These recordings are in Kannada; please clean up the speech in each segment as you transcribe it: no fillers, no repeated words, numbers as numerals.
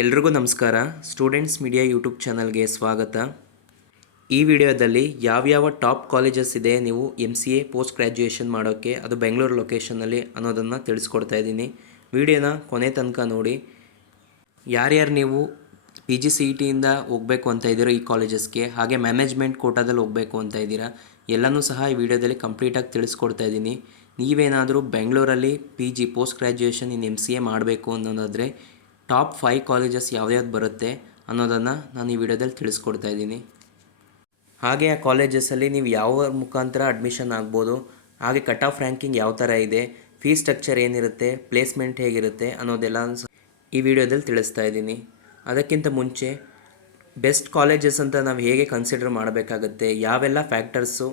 ಎಲ್ರಿಗೂ ನಮಸ್ಕಾರ. ಸ್ಟೂಡೆಂಟ್ಸ್ ಮೀಡಿಯಾ ಯೂಟ್ಯೂಬ್ ಚಾನಲ್ಗೆ ಸ್ವಾಗತ. ಈ ವಿಡಿಯೋದಲ್ಲಿ ಯಾವ್ಯಾವ ಟಾಪ್ ಕಾಲೇಜಸ್ ಇದೆ ನೀವು MCA ಪೋಸ್ಟ್ ಗ್ರ್ಯಾಜುಯೇಷನ್ ಮಾಡೋಕ್ಕೆ, ಅದು ಬೆಂಗಳೂರು ಲೊಕೇಶನಲ್ಲಿ ಅನ್ನೋದನ್ನು ತಿಳಿಸ್ಕೊಡ್ತಾ ಇದ್ದೀನಿ. ವಿಡಿಯೋನ ಕೊನೆ ತನಕ ನೋಡಿ. ಯಾರ್ಯಾರು ನೀವು PGCETಯಿಂದ ಹೋಗಬೇಕು ಅಂತ ಇದ್ದೀರೋ ಈ ಕಾಲೇಜಸ್ಗೆ, ಹಾಗೆ ಮ್ಯಾನೇಜ್ಮೆಂಟ್ ಕೋಟಾದಲ್ಲಿ ಹೋಗಬೇಕು ಅಂತ ಇದ್ದೀರಾ, ಎಲ್ಲನೂ ಸಹ ಈ ವಿಡಿಯೋದಲ್ಲಿ ಕಂಪ್ಲೀಟಾಗಿ ತಿಳಿಸ್ಕೊಡ್ತಾ ಇದ್ದೀನಿ. ನೀವೇನಾದರೂ ಬೆಂಗಳೂರಲ್ಲಿ PG ಪೋಸ್ಟ್ ಗ್ರ್ಯಾಜುಯೇಷನ್ ಇನ್ MCA ಮಾಡಬೇಕು ಅನ್ನೋದಾದರೆ ಟಾಪ್ 5 ಕಾಲೇಜಸ್ ಯಾವ್ಯಾವ್ದು ಬರುತ್ತೆ ಅನ್ನೋದನ್ನು ನಾನು ಈ ವಿಡಿಯೋದಲ್ಲಿ ತಿಳಿಸ್ಕೊಡ್ತಾ ಇದ್ದೀನಿ. ಹಾಗೆ ಆ ಕಾಲೇಜಸಲ್ಲಿ ನೀವು ಯಾವ ಮುಖಾಂತರ ಅಡ್ಮಿಷನ್ ಆಗ್ಬೋದು, ಹಾಗೆ ಕಟ್ ಆಫ್ ರ್ಯಾಂಕಿಂಗ್ ಯಾವ ಥರ ಇದೆ, ಫೀಸ್ ಸ್ಟ್ರಕ್ಚರ್ ಏನಿರುತ್ತೆ, ಪ್ಲೇಸ್ಮೆಂಟ್ ಹೇಗಿರುತ್ತೆ ಅನ್ನೋದೆಲ್ಲ ಈ ವಿಡಿಯೋದಲ್ಲಿ ತಿಳಿಸ್ತಾ ಇದ್ದೀನಿ. ಅದಕ್ಕಿಂತ ಮುಂಚೆ ಬೆಸ್ಟ್ ಕಾಲೇಜಸ್ ಅಂತ ನಾವು ಹೇಗೆ ಕನ್ಸಿಡರ್ ಮಾಡಬೇಕಾಗತ್ತೆ, ಯಾವೆಲ್ಲ ಫ್ಯಾಕ್ಟರ್ಸು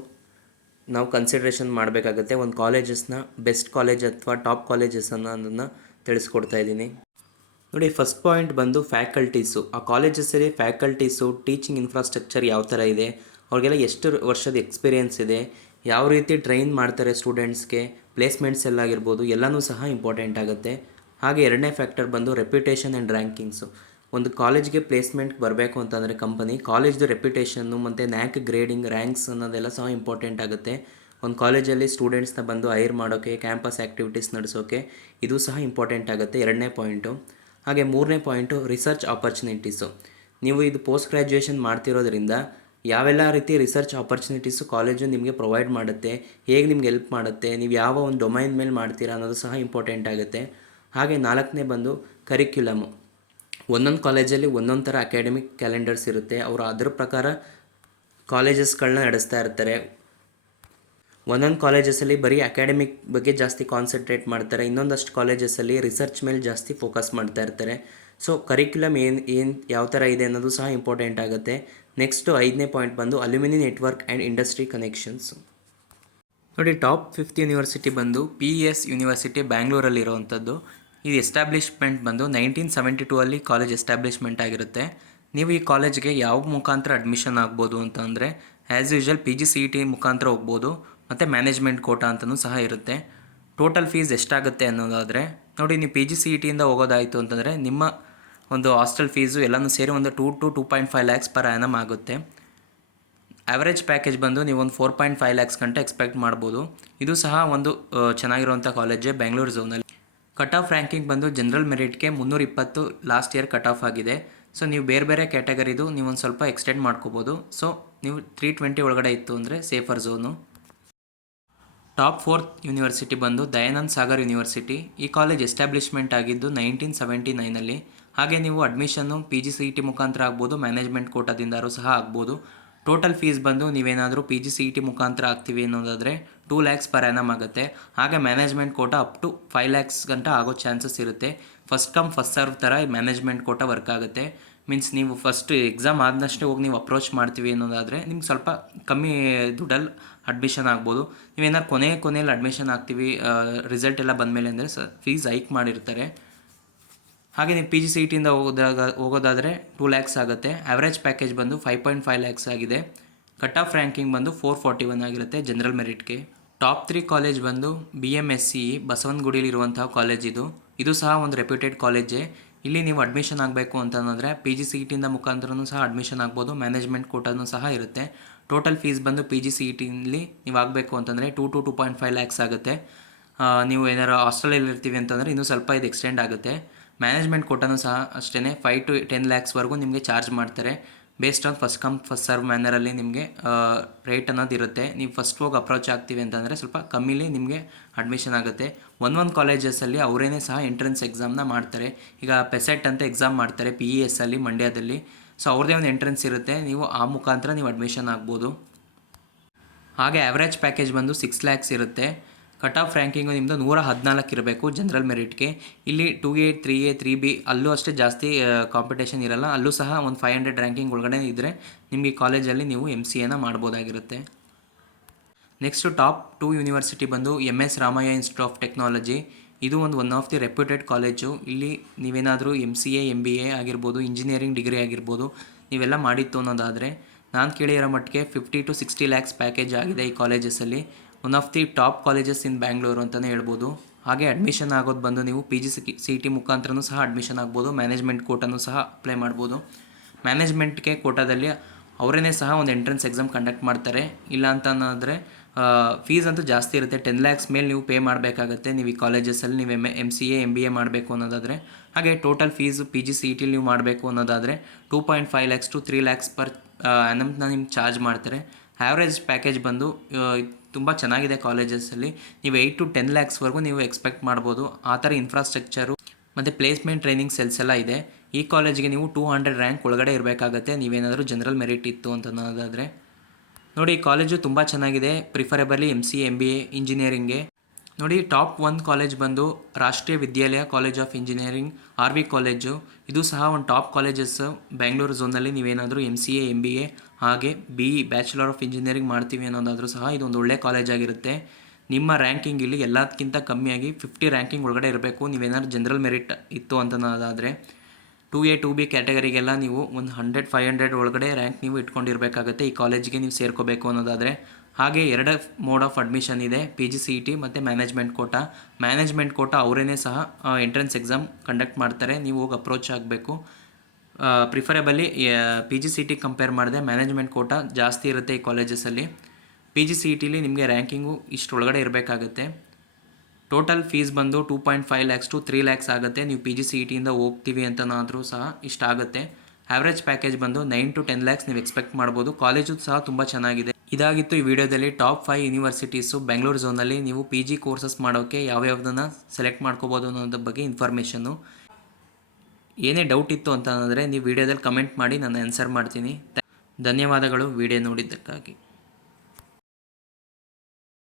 ನಾವು ಕನ್ಸಿಡ್ರೇಷನ್ ಮಾಡಬೇಕಾಗತ್ತೆ ಒಂದು ಕಾಲೇಜಸ್ನ ಬೆಸ್ಟ್ ಕಾಲೇಜ್ ಅಥವಾ ಟಾಪ್ ಕಾಲೇಜಸ್ ಅನ್ನೋದನ್ನು ತಿಳಿಸ್ಕೊಡ್ತಾ ಇದ್ದೀನಿ. ನೋಡಿ, ಫಸ್ಟ್ ಪಾಯಿಂಟ್ ಬಂದು ಫ್ಯಾಕಲ್ಟೀಸು. ಆ ಕಾಲೇಜಸ್ಸಲ್ಲಿ ಫ್ಯಾಕಲ್ಟೀಸು, ಟೀಚಿಂಗ್ ಇನ್ಫ್ರಾಸ್ಟ್ರಕ್ಚರ್ ಯಾವ ಥರ ಇದೆ, ಅವ್ರಿಗೆಲ್ಲ ಎಷ್ಟು ವರ್ಷದ ಎಕ್ಸ್ಪೀರಿಯೆನ್ಸ್ ಇದೆ, ಯಾವ ರೀತಿ ಟ್ರೈನ್ ಮಾಡ್ತಾರೆ ಸ್ಟೂಡೆಂಟ್ಸ್ಗೆ, ಪ್ಲೇಸ್ಮೆಂಟ್ಸ್ ಎಲ್ಲ ಆಗಿರ್ಬೋದು, ಎಲ್ಲನೂ ಸಹ ಇಂಪಾರ್ಟೆಂಟ್ ಆಗುತ್ತೆ. ಹಾಗೆ ಎರಡನೇ ಫ್ಯಾಕ್ಟರ್ ಬಂದು ರೆಪ್ಯುಟೇಷನ್ ಆ್ಯಂಡ್ ರ್ಯಾಂಕಿಂಗ್ಸು. ಒಂದು ಕಾಲೇಜ್ಗೆ ಪ್ಲೇಸ್ಮೆಂಟ್ ಬರಬೇಕು ಅಂತಂದರೆ ಕಾಲೇಜ್ದು ರೆಪ್ಯುಟೇಷನ್ನು ಮತ್ತು ನ್ಯಾಕ್ ಗ್ರೇಡಿಂಗ್, ರ್ಯಾಂಕ್ಸ್ ಅನ್ನೋದೆಲ್ಲ ಸಹ ಇಂಪಾರ್ಟೆಂಟ್ ಆಗುತ್ತೆ. ಒಂದು ಕಾಲೇಜಲ್ಲಿ ಸ್ಟೂಡೆಂಟ್ಸ್ನ ಬಂದು ಹೈರ್ ಮಾಡೋಕ್ಕೆ, ಕ್ಯಾಂಪಸ್ ಆ್ಯಕ್ಟಿವಿಟೀಸ್ ನಡೆಸೋಕ್ಕೆ ಇದು ಸಹ ಇಂಪಾರ್ಟೆಂಟ್ ಆಗುತ್ತೆ, ಎರಡನೇ ಪಾಯಿಂಟು. ಹಾಗೆ ಮೂರನೇ ಪಾಯಿಂಟು ರಿಸರ್ಚ್ ಆಪರ್ಚುನಿಟೀಸು. ನೀವು ಇದು ಪೋಸ್ಟ್ ಗ್ರ್ಯಾಜುಯೇಷನ್ ಮಾಡ್ತಿರೋದ್ರಿಂದ ಯಾವೆಲ್ಲ ರೀತಿ ರಿಸರ್ಚ್ ಆಪರ್ಚುನಿಟೀಸು ಕಾಲೇಜು ನಿಮಗೆ ಪ್ರೊವೈಡ್ ಮಾಡುತ್ತೆ, ಹೇಗೆ ನಿಮ್ಗೆ ಹೆಲ್ಪ್ ಮಾಡುತ್ತೆ, ನೀವು ಯಾವ ಒಂದು ಡೊಮೈನ್ ಮೇಲೆ ಮಾಡ್ತೀರಾ ಅನ್ನೋದು ಸಹ ಇಂಪಾರ್ಟೆಂಟ್ ಆಗುತ್ತೆ. ಹಾಗೆ ನಾಲ್ಕನೇ ಬಂದು ಕರಿಕ್ಯುಲಮು. ಒಂದೊಂದು ಕಾಲೇಜಲ್ಲಿ ಒಂದೊಂದು ಥರ ಅಕಾಡೆಮಿಕ್ ಕ್ಯಾಲೆಂಡರ್ಸ್ ಇರುತ್ತೆ, ಅವರು ಅದ್ರ ಪ್ರಕಾರ ಕಾಲೇಜಸ್ಗಳನ್ನ ನಡೆಸ್ತಾ ಇರ್ತಾರೆ. ಒಂದೊಂದು ಕಾಲೇಜಸಲ್ಲಿ ಬರೀ ಅಕಾಡೆಮಿಕ್ ಬಗ್ಗೆ ಜಾಸ್ತಿ ಕಾನ್ಸಂಟ್ರೇಟ್ ಮಾಡ್ತಾರೆ, ಇನ್ನೊಂದಷ್ಟು ಕಾಲೇಜಸಲ್ಲಿ ರಿಸರ್ಚ್ ಮೇಲೆ ಜಾಸ್ತಿ ಫೋಕಸ್ ಮಾಡ್ತಾ ಇರ್ತಾರೆ. ಸೊ ಕರಿಕ್ಯುಲಮ್ ಏನು ಯಾವ ಥರ ಇದೆ ಅನ್ನೋದು ಸಹ ಇಂಪಾರ್ಟೆಂಟ್ ಆಗುತ್ತೆ. ನೆಕ್ಸ್ಟು ಐದನೇ ಪಾಯಿಂಟ್ ಬಂದು alumni network and industry connections. ನೋಡಿ, ಟಾಪ್ 5 ಯೂನಿವರ್ಸಿಟಿ ಬಂದು PES ಯೂನಿವರ್ಸಿಟಿ ಬ್ಯಾಂಗ್ಳೂರಲ್ಲಿರೋವಂಥದ್ದು. ಈ ಎಸ್ಟಾಬ್ಲಿಷ್ಮೆಂಟ್ ಬಂದು 1972 ಕಾಲೇಜ್ ಎಸ್ಟಾಬ್ಲಿಷ್ಮೆಂಟ್ ಆಗಿರುತ್ತೆ. ನೀವು ಈ ಕಾಲೇಜ್ಗೆ ಯಾವ ಮುಖಾಂತರ ಅಡ್ಮಿಷನ್ ಆಗ್ಬೋದು ಅಂತಂದರೆ ಆ್ಯಸ್ ಯೂಶ್ವಲ್ PGCET ಮುಖಾಂತರ ಹೋಗ್ಬೋದು, ಮತ್ತು ಮ್ಯಾನೇಜ್ಮೆಂಟ್ ಕೋಟಾ ಅಂತಲೂ ಸಹ ಇರುತ್ತೆ. ಟೋಟಲ್ ಫೀಸ್ ಎಷ್ಟಾಗುತ್ತೆ ಅನ್ನೋದಾದರೆ ನೋಡಿ, ನೀವು PGCETಯಿಂದ ಹೋಗೋದಾಯಿತು ಅಂತಂದರೆ ನಿಮ್ಮ ಒಂದು ಹಾಸ್ಟೆಲ್ ಫೀಸು ಎಲ್ಲನೂ ಸೇರಿ ಒಂದು 2 to 2.5 ಲ್ಯಾಕ್ಸ್ ಪರ್ ಆ್ಯನಮ್ ಆಗುತ್ತೆ. ಆ್ಯಾವ್ರೇಜ್ ಪ್ಯಾಕೇಜ್ ಬಂದು ನೀವು ಒಂದು 4.5 ಲ್ಯಾಕ್ಸ್ ಗಂಟೆ ಎಕ್ಸ್ಪೆಕ್ಟ್ ಮಾಡ್ಬೋದು. ಇದು ಸಹ ಒಂದು ಚೆನ್ನಾಗಿರುವಂಥ ಕಾಲೇಜೇ ಬೆಂಗಳೂರು ಝೋನಲ್ಲಿ. ಕಟ್ ಆಫ್ ರ್ಯಾಂಕಿಂಗ್ ಬಂದು ಜನರಲ್ ಮೆರಿಟ್ಗೆ 320 ಲಾಸ್ಟ್ ಇಯರ್ ಕಟ್ ಆಫ್ ಆಗಿದೆ. ಸೊ ನೀವು ಬೇರೆ ಬೇರೆ ಕ್ಯಾಟಗರಿದು ನೀವು ಒಂದು ಸ್ವಲ್ಪ ಎಕ್ಸ್ಟೆಂಡ್ ಮಾಡ್ಕೋಬೋದು. ಸೊ ನೀವು 320 ಒಳಗಡೆ ಇತ್ತು ಅಂದರೆ safer zone. Top 4th university ಬಂದು ದಯಾನಂದ್ ಸಾಗರ್ ಯೂನಿವರ್ಸಿಟಿ. ಈ ಕಾಲೇಜ್ ಎಸ್ಟಾಬ್ಲಿಷ್ಮೆಂಟ್ ಆಗಿದ್ದು 1979ನಲ್ಲಿ. ಹಾಗೆ ನೀವು ಅಡ್ಮಿಷನ್ನು PGCET ಮುಖಾಂತರ ಆಗ್ಬೋದು, ಮ್ಯಾನೇಜ್ಮೆಂಟ್ ಕೋಟಾದಿಂದಾರೂ ಸಹ ಆಗ್ಬೋದು. ಟೋಟಲ್ ಫೀಸ್ ಬಂದು ನೀವೇನಾದರೂ PGCET ಮುಖಾಂತರ ಆಗ್ತೀವಿ ಅನ್ನೋದಾದರೆ 2 ಲ್ಯಾಕ್ಸ್ ಪರ್ ಆ್ಯನಮ್ ಆಗುತ್ತೆ. ಹಾಗೆ management quota up to 5 lakhs ಗಂಟ ಆಗೋ ಚಾನ್ಸಸ್ ಇರುತ್ತೆ. ಫಸ್ಟ್ ಕಮ್ ಫಸ್ಟ್ ಸರ್ವ್ ಥರ ಈ ಮ್ಯಾನೇಜ್ಮೆಂಟ್ ಕೋಟಾ ವರ್ಕ್ ಆಗುತ್ತೆ. ಮೀನ್ಸ್ ನೀವು ಫಸ್ಟ್ ಎಕ್ಸಾಮ್ ಆದಷ್ಟೇ ಹೋಗಿ ನೀವು ಅಪ್ರೋಚ್ ಮಾಡ್ತೀವಿ ಅನ್ನೋದಾದರೆ ನಿಮ್ಗೆ ಸ್ವಲ್ಪ ಕಮ್ಮಿ ದುಡ್ಡಲ್ಲಿ ಅಡ್ಮಿಷನ್ ಆಗ್ಬೋದು. ನೀವೇನಾದ್ರು ಕೊನೆಯಲ್ಲಿ ಅಡ್ಮಿಷನ್ ಆಗ್ತೀವಿ ರಿಸಲ್ಟ್ ಎಲ್ಲ ಬಂದಮೇಲೆ ಅಂದರೆ ಫೀಸ್ ಹೈಕ್ ಮಾಡಿರ್ತಾರೆ. ಹಾಗೆ ನೀವು PGCETಯಿಂದ ಹೋಗೋದಾದರೆ 2 ಲ್ಯಾಕ್ಸ್ ಆಗುತ್ತೆ. ಆ್ಯಾವ್ರೇಜ್ ಪ್ಯಾಕೇಜ್ ಬಂದು 5.5 ಲ್ಯಾಕ್ಸ್ ಆಗಿದೆ. ಕಟ್ ಆಫ್ ರ್ಯಾಂಕಿಂಗ್ ಬಂದು 441 ಆಗಿರುತ್ತೆ ಜನರಲ್ ಮೆರಿಟ್ಗೆ. ಟಾಪ್ 3 ಕಾಲೇಜ್ ಬಂದು BMSCE ಬಸವನಗುಡಿಲಿರುವಂತಹ ಕಾಲೇಜ್ ಇದು ಸಹ ಒಂದು ರೆಪ್ಯೂಟೆಡ್ ಕಾಲೇಜೇ. ಇಲ್ಲಿ ನೀವು ಅಡ್ಮಿಷನ್ ಆಗಬೇಕು ಅಂತಂದರೆ PGCETಯಿಂದ ಮುಖಾಂತರನೂ ಸಹ ಅಡ್ಮಿಷನ್ ಆಗ್ಬೋದು, ಮ್ಯಾನೇಜ್ಮೆಂಟ್ ಕೋಟಾನೂ ಸಹ ಇರುತ್ತೆ. ಟೋಟಲ್ ಫೀಸ್ ಬಂದು PGCETಲಿ ನೀವು ಆಗಬೇಕು ಅಂತಂದರೆ 2 to 2.5 ಲ್ಯಾಕ್ಸ್ ಆಗುತ್ತೆ. ನೀವು ಏನಾರು ಹಾಸ್ಟೆಲಲ್ಲಿ ಇರ್ತೀವಿ ಅಂತಂದರೆ ಇನ್ನೂ ಸ್ವಲ್ಪ ಇದು ಎಕ್ಸ್ಟೆಂಡ್ ಆಗುತ್ತೆ. ಮ್ಯಾನೇಜ್ಮೆಂಟ್ ಕೋಟಾನೂ ಸಹ ಅಷ್ಟೇ 5 to 10 ಲ್ಯಾಕ್ಸ್ವರೆಗೂ ನಿಮಗೆ ಚಾರ್ಜ್ ಮಾಡ್ತಾರೆ. Based on first come first serve ಮ್ಯಾನರಲ್ಲಿ ನಿಮಗೆ ರೇಟ್ ಅನ್ನೋದು ಇರುತ್ತೆ. ನೀವು ಫಸ್ಟ್ ಹೋಗಿ ಅಪ್ರೋಚ್ ಆಗ್ತೀವಿ ಅಂತಂದರೆ ಸ್ವಲ್ಪ ಕಮ್ಮಿಲಿ ನಿಮಗೆ ಅಡ್ಮಿಷನ್ ಆಗುತ್ತೆ. ಒಂದೊಂದು ಕಾಲೇಜಸಲ್ಲಿ ಅವರೇನೇ ಸಹ ಎಂಟ್ರೆನ್ಸ್ ಎಕ್ಸಾಮ್ನ ಮಾಡ್ತಾರೆ. ಈಗ ಪೆಸೆಟ್ ಅಂತ ಎಕ್ಸಾಮ್ ಮಾಡ್ತಾರೆ PES ಅಲ್ಲಿ ಮಂಡ್ಯದಲ್ಲಿ. ಸೊ ಅವ್ರದ್ದೇ ಒಂದು ಎಂಟ್ರೆನ್ಸ್ ಇರುತ್ತೆ, ನೀವು ಆ ಮುಖಾಂತರ ನೀವು ಅಡ್ಮಿಷನ್ ಆಗ್ಬೋದು. ಹಾಗೆ ಆ್ಯಾವ್ರೇಜ್ ಪ್ಯಾಕೇಜ್ ಬಂದು 6 ಲ್ಯಾಕ್ಸ್ ಇರುತ್ತೆ. ಕಟ್ ಆಫ್ ರ್ಯಾಂಕಿಂಗು ನಿಮ್ಮದು 114 ಇರಬೇಕು ಜನರಲ್ ಮೆರಿಟ್ಗೆ. ಇಲ್ಲಿ 2A 3A 3B ಅಲ್ಲೂ ಅಷ್ಟೇ ಜಾಸ್ತಿ ಕಾಂಪಿಟೇಷನ್ ಇರಲ್ಲ. ಅಲ್ಲೂ ಸಹ ಒಂದು 500 ರ್ಯಾಂಕಿಂಗ್ ಒಳಗಡೆ ಇದ್ದರೆ ನಿಮಗೆ ಕಾಲೇಜಲ್ಲಿ ನೀವು MCAನ ಮಾಡ್ಬೋದಾಗಿರುತ್ತೆ. ನೆಕ್ಸ್ಟು ಟಾಪ್ 2 ಯೂನಿವರ್ಸಿಟಿ ಬಂದು MS Ramaiah institute of technology. ಇದು one of the reputed college. ಇಲ್ಲಿ ನೀವೇನಾದರೂ MCA MBA ಆಗಿರ್ಬೋದು, ಇಂಜಿನಿಯರಿಂಗ್ ಡಿಗ್ರಿ ಆಗಿರ್ಬೋದು ನೀವೆಲ್ಲ ಮಾಡಿತ್ತು ಅನ್ನೋದಾದರೆ ನಾನು ಕೇಳಿರೋ ಮಟ್ಟಿಗೆ 50 to 60 ಲ್ಯಾಕ್ಸ್ ಪ್ಯಾಕೇಜ್ ಆಗಿದೆ ಈ ಕಾಲೇಜಸಲ್ಲಿ. One of the top colleges in Bangalore ಅಂತಲೇ ಹೇಳ್ಬೋದು. ಹಾಗೆ ಅಡ್ಮಿಷನ್ ಆಗೋದು ಬಂದು ನೀವು PGCET ಮುಖಾಂತರನೂ ಸಹ ಅಡ್ಮಿಷನ್ ಆಗ್ಬೋದು. ಮ್ಯಾನೇಜ್ಮೆಂಟ್ ಕೋಟಾನು ಸಹ ಅಪ್ಲೈ ಮಾಡ್ಬೋದು. ಮ್ಯಾನೇಜ್ಮೆಂಟ್ಗೆ ಕೋಟಾದಲ್ಲಿ ಅವರೇ ಸಹ ಒಂದು ಎಂಟ್ರೆನ್ಸ್ ಎಕ್ಸಾಮ್ ಕಂಡಕ್ಟ್ ಮಾಡ್ತಾರೆ. ಇಲ್ಲ ಅಂತಂದರೆ ಫೀಸ್ ಅಂತೂ ಜಾಸ್ತಿ ಇರುತ್ತೆ. 10 lakhs ಮೇಲೆ ನೀವು ಪೇ ಮಾಡಬೇಕಾಗತ್ತೆ ನೀವು ಈ ಕಾಲೇಜಸಲ್ಲಿ ನೀವು MCA MBA ಮಾಡಬೇಕು ಅನ್ನೋದಾದರೆ. ಹಾಗೆ ಟೋಟಲ್ ಫೀಸು PGCET ನೀವು ಮಾಡಬೇಕು ಅನ್ನೋದಾದರೆ 2.5 lakhs to 3 lakhs ಪರ್ ಅನ್ನಮ್ನ ನಿಮ್ಗೆ ಚಾರ್ಜ್ ಮಾಡ್ತಾರೆ. ಆ್ಯಾವ್ರೇಜ್ ಪ್ಯಾಕೇಜ್ ಬಂದು ತುಂಬ ಚೆನ್ನಾಗಿದೆ ಕಾಲೇಜಸಲ್ಲಿ. ನೀವು 8 to 10 lakhsವರೆಗೂ ನೀವು ಎಕ್ಸ್ಪೆಕ್ಟ್ ಮಾಡ್ಬೋದು. ಆ ಥರ ಇನ್ಫ್ರಾಸ್ಟ್ರಕ್ಚರು ಮತ್ತು ಪ್ಲೇಸ್ಮೆಂಟ್ ಟ್ರೈನಿಂಗ್ ಸೆಲ್ಸ್ ಎಲ್ಲ ಇದೆ. ಈ ಕಾಲೇಜಿಗೆ ನೀವು 200 ರ್ಯಾಂಕ್ ಒಳಗಡೆ ಇರಬೇಕಾಗತ್ತೆ ನೀವೇನಾದರೂ ಜನರಲ್ ಮೆರಿಟ್ ಇತ್ತು ಅಂತ ಅನ್ನೋದಾದರೆ. ನೋಡಿ, ಈ ಕಾಲೇಜು ತುಂಬ ಚೆನ್ನಾಗಿದೆ. ಪ್ರಿಫರೇಬಲಿ MCA MBA ಇಂಜಿನಿಯರಿಂಗ್ಗೆ. ನೋಡಿ, ಟಾಪ್ 1 ಕಾಲೇಜ್ ಬಂದು Rashtreeya Vidyalaya college of engineering RV college. ಇದು ಸಹ ಒಂದು ಟಾಪ್ ಕಾಲೇಜಸ್ ಬ್ಯಾಂಗ್ಳೂರು ಝೋನಲ್ಲಿ. ನೀವೇನಾದರೂ MCA MBA ಹಾಗೆ BE ಬ್ಯಾಚುಲರ್ ಆಫ್ ಇಂಜಿನಿಯರಿಂಗ್ ಮಾಡ್ತೀವಿ ಅನ್ನೋದಾದರೂ ಸಹ ಇದೊಂದು ಒಳ್ಳೆ ಕಾಲೇಜ್ ಆಗಿರುತ್ತೆ. ನಿಮ್ಮ ರ್ಯಾಂಕಿಂಗ್ ಇಲ್ಲಿ ಎಲ್ಲದಕ್ಕಿಂತ ಕಮ್ಮಿಯಾಗಿ 50 ರ್ಯಾಂಕಿಂಗ್ ಒಳಗಡೆ ಇರಬೇಕು ನೀವೇನಾದ್ರು ಜನರಲ್ ಮೆರಿಟ್ ಇತ್ತು ಅಂತನ್ನೋದಾದರೆ. 2A 2B ಕ್ಯಾಟಗರಿಗೆಲ್ಲ ನೀವು ಒಂದು 100-500 ಒಳಗಡೆ ರ್ಯಾಂಕ್ ನೀವು ಇಟ್ಕೊಂಡಿರಬೇಕಾಗುತ್ತೆ ಈ ಕಾಲೇಜಿಗೆ ನೀವು ಸೇರ್ಕೋಬೇಕು ಅನ್ನೋದಾದರೆ. ಹಾಗೆ 2 ಮೋಡ್ ಆಫ್ ಅಡ್ಮಿಷನ್ ಇದೆ, PGCET ಮತ್ತು ಮ್ಯಾನೇಜ್ಮೆಂಟ್ ಕೋಟಾ. ಮ್ಯಾನೇಜ್ಮೆಂಟ್ ಕೋಟಾ ಅವರೇ ಸಹ ಎಂಟ್ರೆನ್ಸ್ ಎಕ್ಸಾಮ್ ಕಂಡಕ್ಟ್ ಮಾಡ್ತಾರೆ. ನೀವು ಹೋಗಿ ಅಪ್ರೋಚ್ ಆಗಬೇಕು. ಪ್ರಿಫರೇಬಲಿ PGCET ಕಂಪೇರ್ ಮಾಡಿದೆ ಮ್ಯಾನೇಜ್ಮೆಂಟ್ ಕೋಟಾ ಜಾಸ್ತಿ ಇರುತ್ತೆ ಈ ಕಾಲೇಜಸಲ್ಲಿ. PGCETಲಿ ನಿಮಗೆ ರ್ಯಾಂಕಿಂಗು ಇಷ್ಟೊಳಗಡೆ ಇರಬೇಕಾಗುತ್ತೆ. ಟೋಟಲ್ ಫೀಸ್ ಬಂದು 2.5 lakhs to 3 lakhs ಆಗುತ್ತೆ. ನೀವು PGCETಯಿಂದ ಹೋಗ್ತೀವಿ ಅಂತನಾದರೂ ಸಹ ಇಷ್ಟಾಗುತ್ತೆ. ಆ್ಯಾವ್ರೇಜ್ ಪ್ಯಾಕೇಜ್ ಬಂದು 9 to 10 lakhs ನೀವು ಎಕ್ಸ್ಪೆಕ್ಟ್ ಮಾಡ್ಬೋದು. ಕಾಲೇಜು ಸಹ ತುಂಬ ಚೆನ್ನಾಗಿದೆ. ಇದಾಗಿತ್ತು ಈ ವಿಡಿಯೋದಲ್ಲಿ ಟಾಪ್ 5 ಯೂನಿವರ್ಸಿಟೀಸು ಬೆಂಗಳೂರು ಝೋನಲ್ಲಿ ನೀವು PG ಕೋರ್ಸಸ್ ಮಾಡೋಕ್ಕೆ ಯಾವ್ಯಾವುದನ್ನು ಸೆಲೆಕ್ಟ್ ಮಾಡ್ಕೋಬೋದು ಅನ್ನೋದ್ರ ಬಗ್ಗೆ ಇನ್ಫಾರ್ಮೇಷನ್ನು. ಏನೇ ಡೌಟ್ ಇತ್ತು ಅಂತ ಅಂದರೆ ನೀವು ವಿಡಿಯೋದಲ್ಲಿ ಕಮೆಂಟ್ ಮಾಡಿ ನಾನು ಆನ್ಸರ್ ಮಾಡ್ತೀನಿ. ಧನ್ಯವಾದಗಳು ವಿಡಿಯೋ ನೋಡಿದ್ದಕ್ಕಾಗಿ.